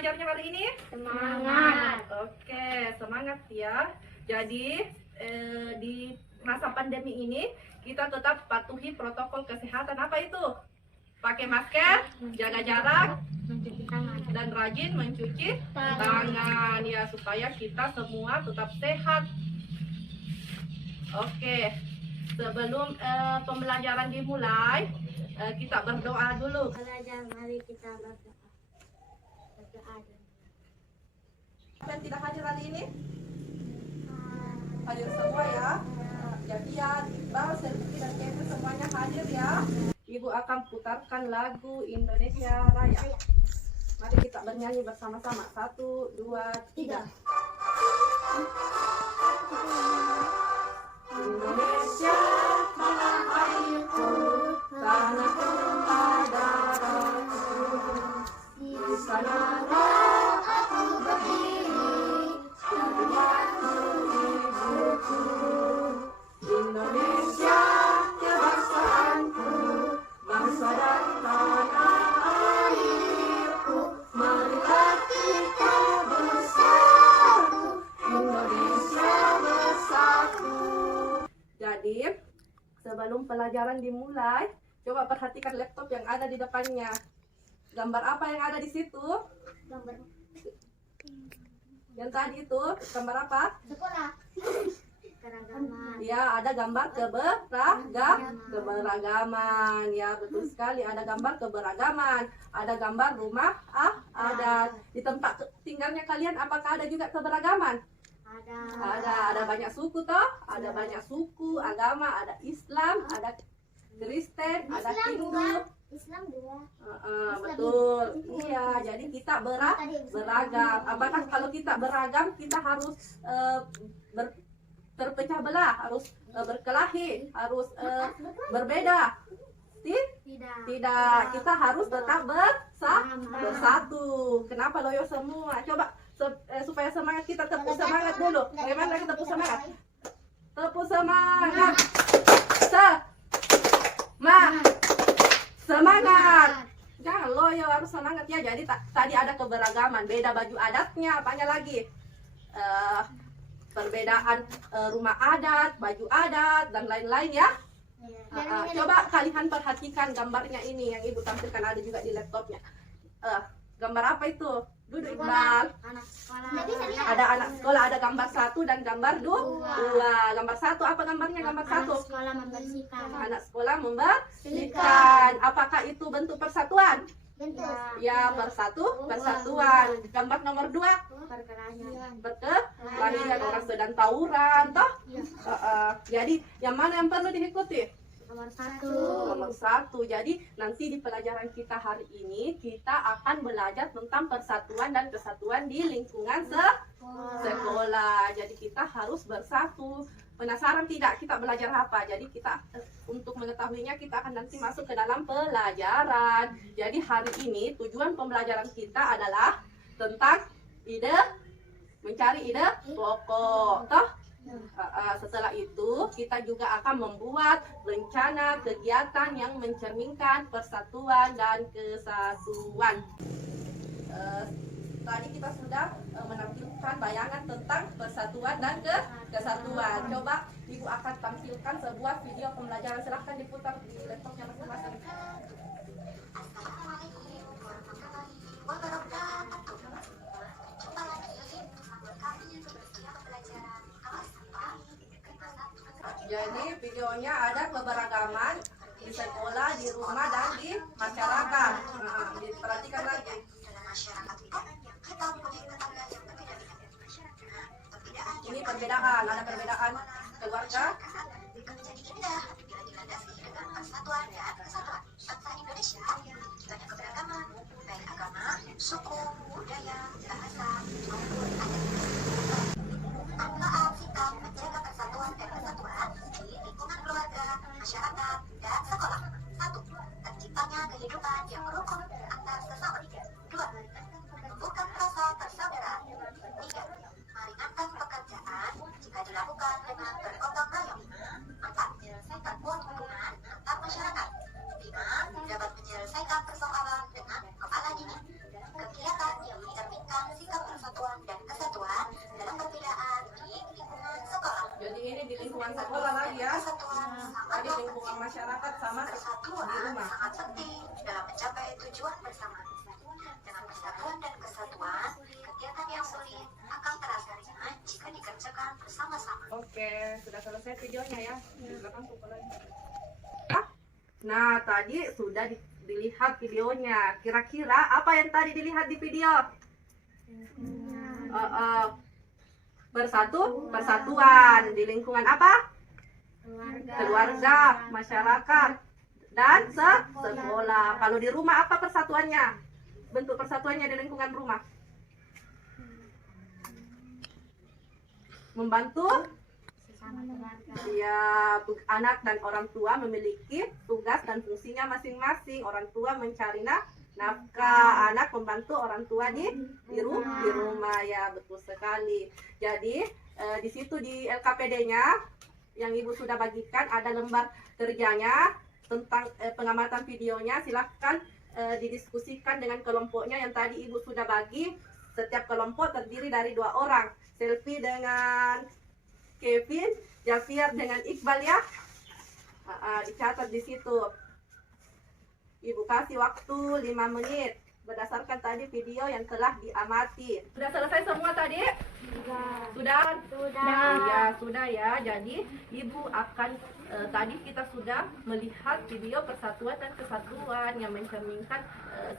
belajarnya hari ini? Semangat. Oke, semangat ya. Jadi di masa pandemi ini kita tetap patuhi protokol kesehatan. Apa itu? Pakai masker, jaga jarak, Mencuci tangan. dan rajin mencuci tangan ya, supaya kita semua tetap sehat. Oke, sebelum pembelajaran dimulai, kita berdoa dulu. Belajar, mari kita berdoa. Berdoa dulu. Siapa yang tidak hadir hari ini? Hadir semua ya. Jadi ya, Iqbal, Selvi, dan Kevin semuanya hadir ya. Ibu akan putarkan lagu Indonesia Raya. Mari kita bernyanyi bersama-sama. 1, 2, 3. Indonesia, tanah airku, tanah tumpah darahku. Di sanalah aku berdiri, jadianku ibuku. Indonesia, kebangsaanku, bangsa dan tanah airku. Marilah kita bersatu, Indonesia bersatu. Jadi, sebelum pelajaran dimulai, coba perhatikan laptop yang ada di depannya. Gambar apa yang ada di situ? Gambar Yang tadi itu, gambar apa? sekolah. Keragaman. Ya, ada gambar keberagaman. Ya, betul sekali. Ada gambar keberagaman. Ada gambar rumah adat. Di tempat tinggalnya kalian, apakah ada juga keberagaman? Ada banyak suku toh? Ada banyak suku, agama, ada Islam, ada Kristen, ada Hindu. Islam dua. Betul. Iya, jadi kita beragam. Apakah kalau kita beragam, kita harus terpecah belah, harus berkelahi, harus berbeda? Tidak. Kita harus tetap bersatu. Kenapa loyo semua? Coba supaya semangat kita, tepuk semangat dulu. Bagaimana kita tepuk semangat? Tepuk semangat. Semangat. Jangan loyo, harus semangat ya. Jadi tadi ada keberagaman, beda baju adatnya, apanya lagi? Perbedaan rumah adat, baju adat, dan lain-lain ya. Coba kalian perhatikan gambarnya ini yang ibu tampilkan, ada juga di laptopnya. Gambar apa itu? Duduk Iqbal. Anak sekolah. Ada anak sekolah, ada gambar 1 dan gambar 2. Gambar 1 apa gambarnya? Gambar 1. Anak sekolah membersihkan. Anak sekolah membersihkan. Apakah itu bentuk persatuan? Bentuk. Ya, persatuan. Gambar nomor 2. Perkelahian. Perkelahian, orang sedang tawuran toh. Jadi yang mana yang perlu diikuti? Nomor 1. Nomor 1. Jadi nanti di pelajaran kita hari ini kita akan belajar tentang persatuan dan kesatuan di lingkungan sekolah. Jadi kita harus bersatu. Penasaran tidak kita belajar apa? Jadi kita untuk mengetahuinya kita akan nanti masuk ke dalam pelajaran. Jadi hari ini tujuan pembelajaran kita adalah tentang mencari ide pokok toh. Setelah itu kita juga akan membuat rencana kegiatan yang mencerminkan persatuan dan kesatuan. Tadi kita sudah menampilkan bayangan tentang persatuan dan kesatuan. Coba ibu akan tampilkan sebuah video pembelajaran, silahkan diputar di laptopnya masing-masing. Assalamualaikum warahmatullahi wabarakatuh. Jumpa lagi bersama kami bersama pembelajaran kelas 4. Jadi videonya ada keberagaman di sekolah, di rumah, dan di masyarakat. Diperhatikan lagi. Dalam masyarakat itu kita mempunyai tetangga yang berbeda-beda dari masyarakat. Ini perbedaan, ada perbedaan keluarga. Akan menjadi indah bila dilandasi dengan persatuan dan kesatuan. Bangsa Indonesia banyak keberagaman, baik agama, suku, budaya, bahasa, maupun adat. Manfaat kita menjaga persatuan dan kesatuan di lingkungan keluarga, masyarakat, dan sekolah. 1. Terciptanya kehidupan yang rukun antar sesama. 2. Menumbuhkan rasa persaudaraan. 3. Meringankan pekerjaan jika dilakukan dengan bergotong royong. 4. Memperkuat hubungan antar masyarakat. 5. Dapat menyelesaikan persoalan dengan kepala dingin. Kegiatan lingkungan sekolah lagi ya. Kesatuan sangat Tadi lingkungan masyarakat sama di Persatuan rumah. sangat penting dalam mencapai tujuan bersama. Dengan persatuan dan kesatuan, kegiatan yang sulit akan terasa ringan jika dikerjakan bersama-sama. Oke, sudah selesai videonya ya. Silakan pukul lagi. Nah, tadi sudah dilihat videonya. Kira-kira apa yang tadi dilihat di video? Persatuan di lingkungan apa? Keluarga, masyarakat, dan sekolah. Kalau di rumah apa persatuannya? Bentuk persatuannya di lingkungan rumah? Membantu? Ya, anak dan orang tua memiliki tugas dan fungsinya masing-masing. Orang tua mencari nafkah, anak membantu orang tua di rumah, ya betul sekali. Jadi di situ di LKPD-nya yang ibu sudah bagikan ada lembar kerjanya tentang pengamatan videonya. Silahkan didiskusikan dengan kelompoknya yang tadi ibu sudah bagi. Setiap kelompok terdiri dari 2 orang. Selfie dengan Kevin, Javier dengan Iqbal ya. Dicatat di situ. Ibu kasih waktu 5 menit berdasarkan tadi video yang telah diamati. Sudah selesai semua tadi? Sudah? Iya, sudah ya. Jadi ibu akan tadi kita sudah melihat video persatuan dan kesatuan yang mencerminkan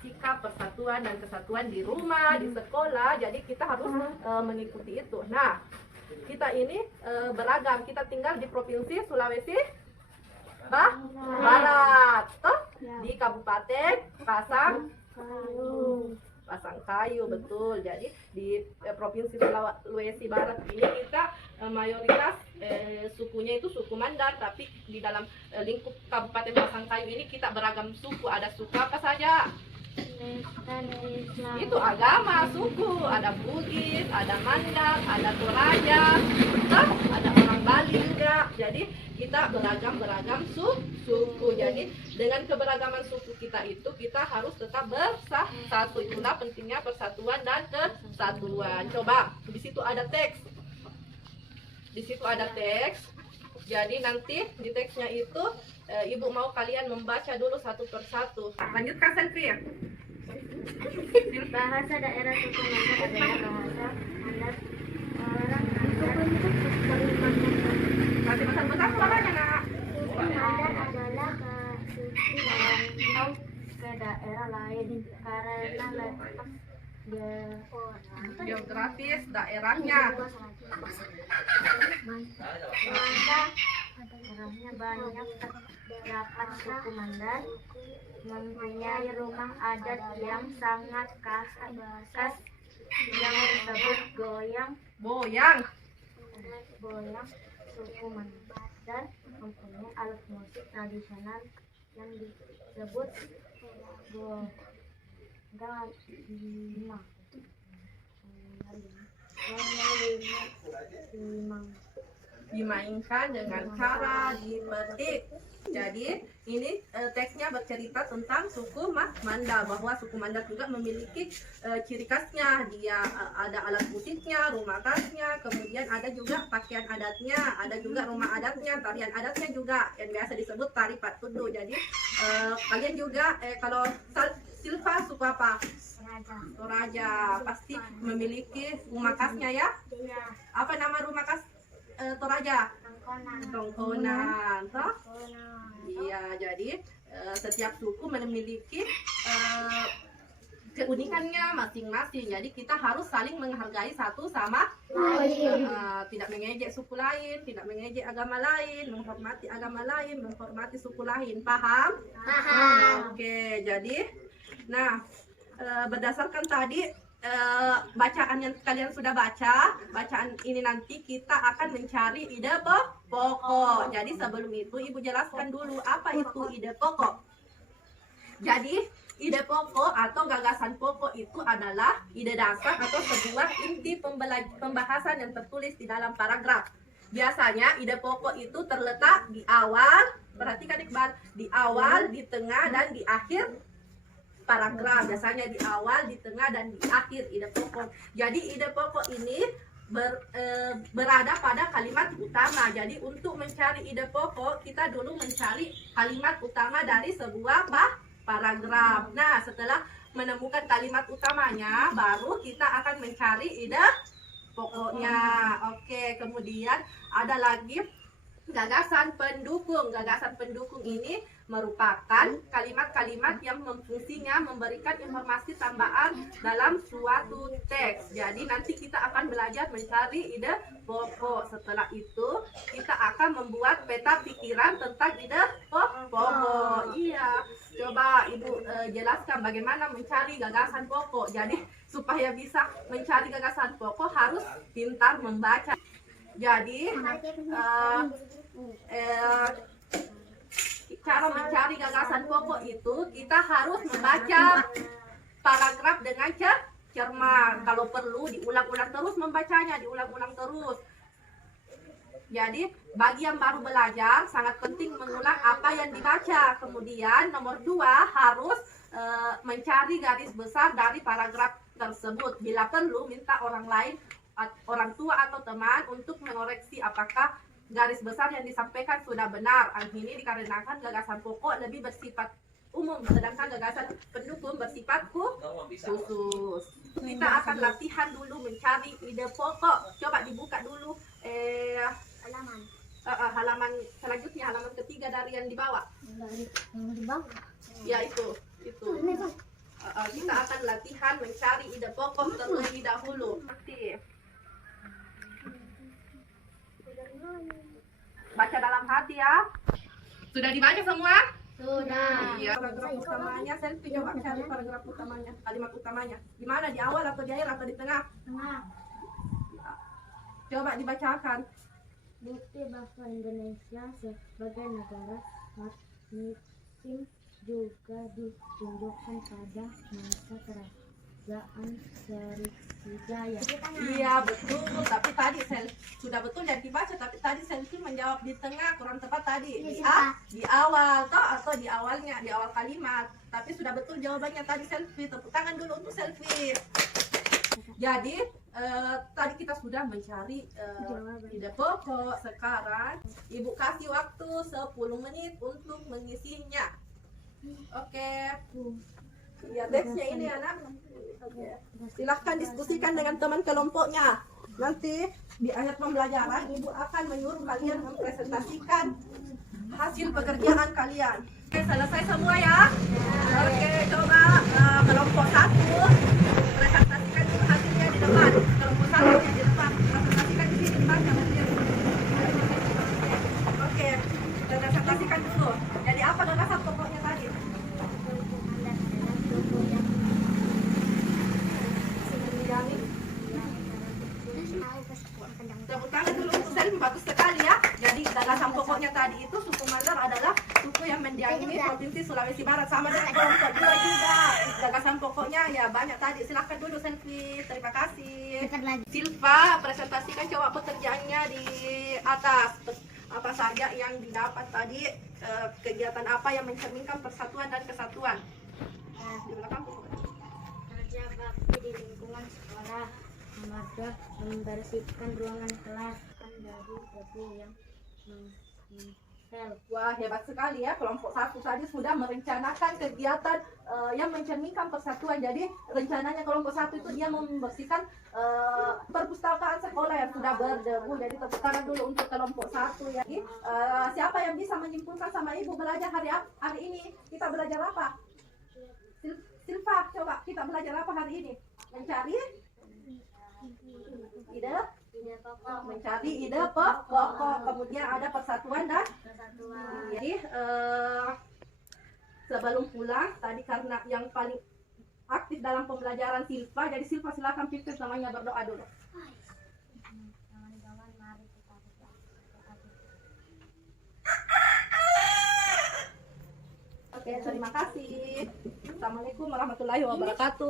sikap persatuan dan kesatuan di rumah, di sekolah. Jadi kita harus mengikuti itu. Nah, kita ini beragam. Kita tinggal di Provinsi Sulawesi Barat, di Kabupaten Pasangkayu, betul. Jadi di Provinsi Sulawesi Barat ini kita mayoritas sukunya itu suku Mandar, tapi di dalam lingkup Kabupaten Pasangkayu ini kita beragam suku. Ada suku apa saja? Itu agama, suku, ada Bugis, ada Mandar, ada Toraja, ada orang Bali juga. Jadi kita beragam suku. Jadi dengan keberagaman suku kita itu kita harus tetap bersatu. Itulah pentingnya persatuan dan kesatuan. Coba di situ ada teks. Di situ ada teks. Jadi nanti di teksnya itu ibu mau kalian membaca dulu satu persatu. Lanjutkan Selfie. Bahasa daerah suku Mandar adalah bahasa Mandar. Orang Mandar Masih besar-besar suaranya nak. Mandar adalah suku yang ke daerah lain karena letak Geografis daerahnya. daerahnya banyak terdapat suku Mandar mempunyai rumah adat yang sangat khas yang disebut Boyang. Suku Mandar mempunyai alat musik tradisional yang disebut Dimainkan dengan cara dipetik. Jadi ini teksnya bercerita tentang suku Mandar, bahwa suku Mandar juga memiliki ciri khasnya. Dia ada alat musiknya, rumah khasnya, kemudian ada juga pakaian adatnya, ada juga rumah adatnya, tarian adatnya juga yang biasa disebut tari patudu. Jadi kalian juga kalau Silva suku apa? Toraja. Pasti memiliki rumah khasnya ya. Apa nama rumah khas Toraja? Tongkonan. Toh? Iya, jadi setiap suku memiliki keunikannya masing-masing. Jadi kita harus saling menghargai satu sama lain. Tidak mengejek suku lain, tidak mengejek agama lain, menghormati agama lain, menghormati suku lain. Paham? Oke, jadi berdasarkan tadi bacaan yang kalian sudah baca, bacaan ini nanti kita akan mencari ide pokok. Jadi sebelum itu ibu jelaskan dulu apa itu ide pokok. Jadi ide pokok atau gagasan pokok itu adalah ide dasar atau sebuah inti pembahasan yang tertulis di dalam paragraf. Biasanya ide pokok itu terletak di awal, perhatikan Iqbal, di awal, di tengah, dan di akhir paragraf. Biasanya di awal, di tengah, dan di akhir ide pokok. Jadi ide pokok ini berada pada kalimat utama. Jadi untuk mencari ide pokok, kita dulu mencari kalimat utama dari sebuah paragraf. Nah, setelah menemukan kalimat utamanya, baru kita akan mencari ide pokoknya. Oke, kemudian ada lagi gagasan pendukung. Gagasan pendukung ini merupakan kalimat-kalimat yang fungsinya memberikan informasi tambahan dalam suatu teks. Jadi nanti kita akan belajar mencari ide pokok. Setelah itu kita akan membuat peta pikiran tentang ide pokok. Iya, coba Ibu jelaskan bagaimana mencari gagasan pokok. Jadi supaya bisa mencari gagasan pokok harus pintar membaca. Jadi cara mencari gagasan pokok itu kita harus membaca paragraf dengan cermat. Kalau perlu diulang-ulang terus membacanya, diulang-ulang terus. Jadi bagi yang baru belajar sangat penting mengulang apa yang dibaca. Kemudian nomor 2 harus mencari garis besar dari paragraf tersebut. Bila perlu minta orang lain, orang tua atau teman untuk mengoreksi apakah garis besar yang disampaikan sudah benar. Ini dikarenakan gagasan pokok lebih bersifat umum, sedangkan gagasan pendukung bersifat khusus. Kita akan latihan dulu mencari ide pokok. Coba dibuka dulu halaman selanjutnya, halaman ketiga dari yang di bawah. Ya itu. Kita akan latihan mencari ide pokok terlebih dahulu. Baca dalam hati ya. Sudah dibaca semua? Sudah. Iya. Paragraf utamanya, selfie coba cari paragraf utamanya, kalimat utamanya. Di mana? Di awal atau di akhir atau di tengah? Tengah. Coba dibacakan. Bukti bahwa Indonesia sebagai negara maritim juga ditunjukkan pada masa kerajaan Sriwijaya. Iya betul, tapi tadi sudah betul yang dibaca, tapi tadi selfie menjawab di tengah, kurang tepat tadi di awal toh, atau di awalnya, di awal kalimat. Tapi sudah betul jawabannya tadi selfie. Tepuk tangan dulu untuk selfie. Jadi tadi kita sudah mencari ide pokok. Sekarang Ibu kasih waktu 10 menit untuk mengisinya. Oke. Ya, teksnya ini anak. Silahkan diskusikan dengan teman kelompoknya. Nanti di akhir pembelajaran Ibu akan menyuruh kalian mempresentasikan hasil pekerjaan kalian. Oke, selesai semua ya? Oke, coba kelompok 1 presentasikan dulu hasilnya di depan. Kelompok 1 di depan, presentasikan di depan. Oke, presentasikan dulu. Jadi apa gagasan pokoknya tadi? Tepuk tangan dulu untuk Selvi, bagus sekali ya. Jadi gagasan pokoknya tadi itu suku Mandar adalah suku yang mendiami Provinsi Sulawesi Barat, sama dengan kelompok 2 juga. Gagasan pokoknya ya banyak tadi. Silahkan duduk Selvi, terima kasih. Silva, presentasikan coba pekerjaannya di atas. Apa saja yang didapat tadi, kegiatan apa yang mencerminkan persatuan dan kesatuan. Di belakang. Kerja bakti di lingkungan sekolah, memarga membersihkan ruangan kelas dari debu yang menempel. Wah, hebat sekali ya, kelompok 1 tadi sudah merencanakan kegiatan yang mencerminkan persatuan. Jadi rencananya kelompok 1 itu dia membersihkan perpustakaan sekolah yang sudah berdebu. Jadi tepuk tangan dulu untuk kelompok 1 ya. Siapa yang bisa menyimpulkan sama Ibu belajar hari ini? Kita belajar apa? Silva, coba kita belajar apa hari ini? Mencari ide pokok, mencari ide pokok. Kemudian ada persatuan dan Persatuan. jadi sebelum pulang tadi karena yang paling aktif dalam pembelajaran Silva, jadi Silva silakan pimpin namanya berdoa dulu. Kawan-kawan, mari kita berdoa. Oke, terima kasih. Assalamualaikum warahmatullahi wabarakatuh.